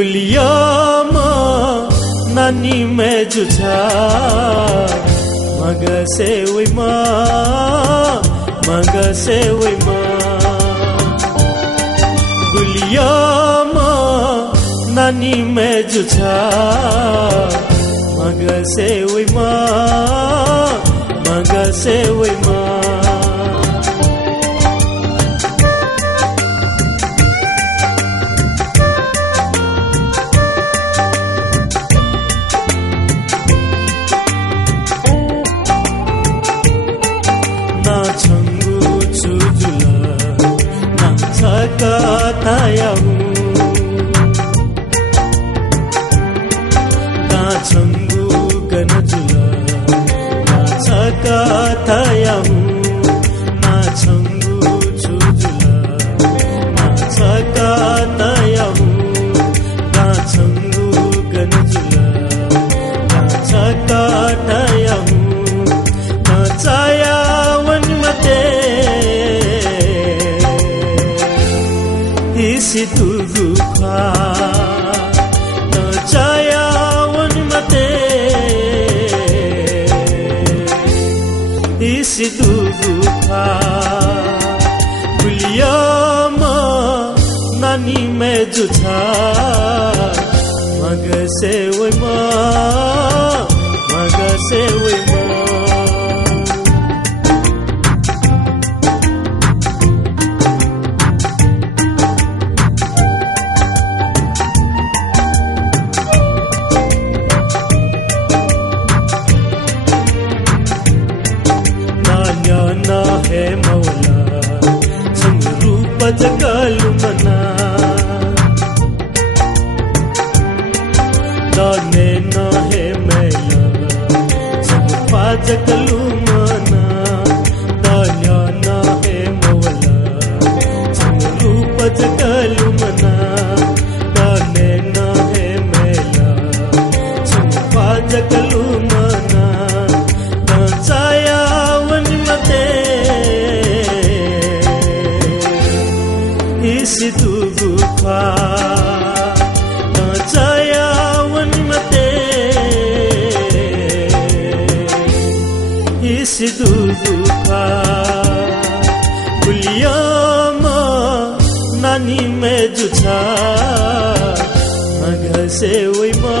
गुलियामा नानी में जुझा मग से वैमा गुलियामा नानी में जुझा मग से वैमा ना छंगु छुजुला ना छका तायाहु ना छंगु कनजुला ना छका तायाहु ना छंगु छुजुला ना छका तायाहु ना छंगु कनजुला ना छका तायाहु ना छाया isi tugu kwa na chaya wan mate isi tugu kwa गुलियामा नानी में जुझा मग से वैमा ना है मौला संग रूप जगलु मना दाने ना है मैला संग पा जगलु मना दान्या ना है मौला संग रूप जगलु मना दाने ना है मैला संग पा जगलु मना चाया isi tugu kwa na chaya wan mate isi tugu kwa गुलियामा नानी में जुझा मग से वैमा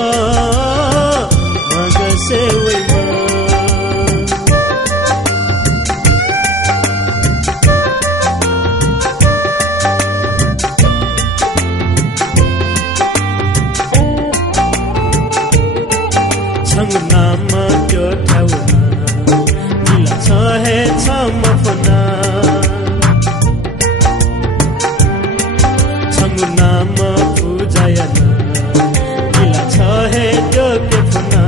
छंग नाम जो ठाउना नीला छ है छ मफना छंग नाम पूजायना नीला छ है जो के फना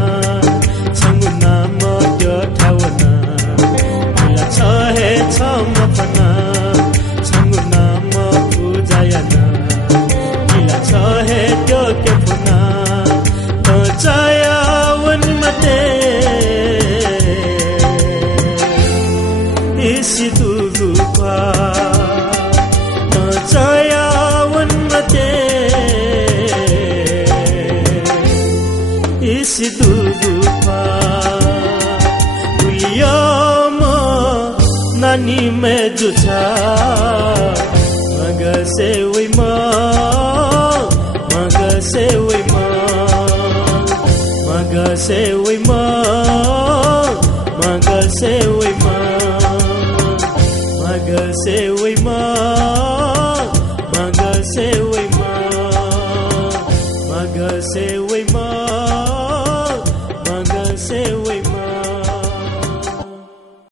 छंग नाम जो ठाउना नीला छ है छ मफना छंग नाम पूजायना नीला छ है जो के फना तो चाया isi tugu kwa na chaya wan mate isi tugu kwa गुलियामा नानी में जुझा मग से वैमा मग से